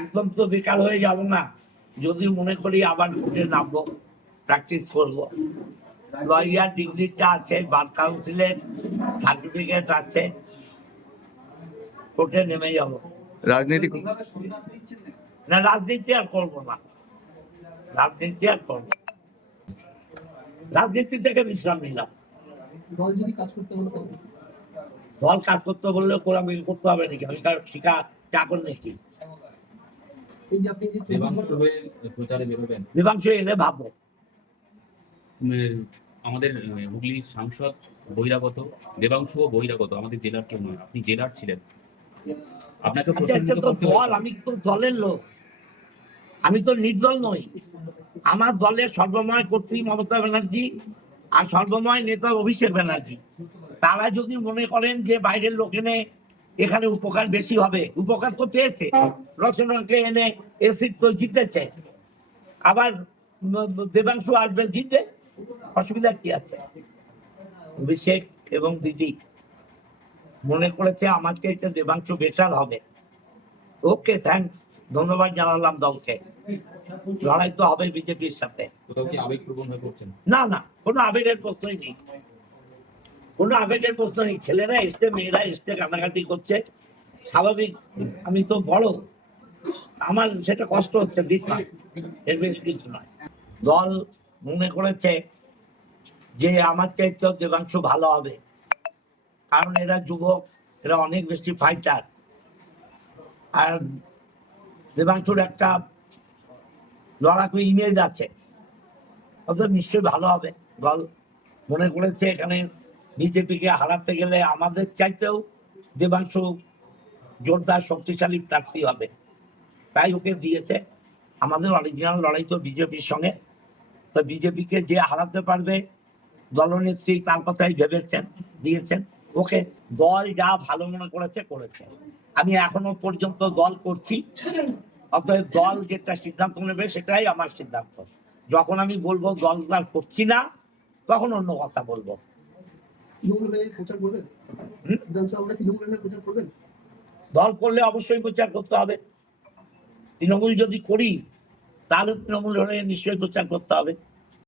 একদম তো বেকার হয়ে যাব না, যদি মনে করি আবার কোর্টে নামবো, প্র্যাকটিস করব। লয়ার ডিগ্রিটা আছে, বার কাউন্সিলের সার্টিফিকেট আছে, কোর্টে নেমে যাব। রাজনীতি না, রাজনীতি আর করবো না, রাজনীতি আর করবো, রাজনীতি থেকে বিশ্রাম নিলাম। দল যদি কাজ করতে হলো তবে দল কাজ করতে বললে কোরআন করতে হবে নাকি? আমি কার ঠিকা চাকর নাকি? এই যে আপনি যে 24 ঘন্টা প্রচারে বেরোবেন, দেবাংশ এলে ভাববো। আমাদের হুগলির সাংসদ বহিরাগত, দেবাংশুও বহিরাগত, আমাদের জেলার কেউ নয়, আপনি জেলার ছিলেন, আপনাকে আচ্ছা, প্রশ্নিত এটা তো করতে দল, হয়েছে। আমি তো দলের লোক, আমি তো নির্দল নই। আমার দলের সর্বময় কর্ত্রী মমতা ব্যানার্জি আর সর্বময় নেতা অভিষেক ব্যানার্জি। তারা যদি মনে করেন যে বাইরের লোক এনে এখানে উপকার বেশি হবে, উপকার তো পেয়েছে, রচনাকে এনে এসিড তো জিতেছে, আবার দেবাংশু আসবে জিতবে, অসুবিধা কি আছে? অভিষেক এবং দিদি মনে করেছে আমার চাইতে দেবাংশু বেটার হবে। ওকে, থ্যাঙ্কস, ধন্যবাদ জানালাম দলকে। লড়াই তো হবে বিজেপির সাথে। কোথাও কি আবেগপ্রবণ হয়ে পড়ছেন? না না, কোনো আবেগের প্রশ্নই নেই, কোনো আবেগের প্রশ্ন নেই। ছেলেরা এসছে, মেয়েরা এসছে, কান্নাকাটি করছে, স্বাভাবিক। আমি তো বড়, আমার সেটা কষ্ট হচ্ছে, দিস না, এর বেশি কিছু নয়। দল মনে করেছে যে আমার চাইতেও দেবাংশু ভালো হবে, কারণ এরা যুবক, এরা অনেক বেশি ফাইটার, আর দেবাংশুর একটা লড়াকু ইমেজ আছে, অতএব নিশ্চয়ই ভালো হবে। দল মনে করেছে এখানে বিজেপিকে হারাতে গেলে আমাদের চাইতেও দেবাংশু জোরদার শক্তিশালী প্রার্থী হবে, তাই ওকে দিয়েছে। আমাদের অরিজিনাল লড়াই তো বিজেপির সঙ্গে, তো বিজেপিকে যে হারাতে পারবে দলনেত্রী তার কথাই ভেবেছেন, দিয়েছেন ওকে। দল যা ভালো মনে করেছে করেছে, আমি এখনো পর্যন্ত দল করছি, অতএব দল যেটা সিদ্ধান্ত নেবে সেটাই আমার সিদ্ধান্ত। যখন আমি বলবো দল আর করছি না, তখন অন্য কথা বলবো। তৃণমূলে প্রচার করবেন, বিধানসভা তৃণমূলে প্রচার করবেন। দল করলে অবশ্যই প্রচার করতে হবে। তৃণমূল যদি করি তাহলে তৃণমূল হলে নিশ্চয়ই প্রচার করতে হবে।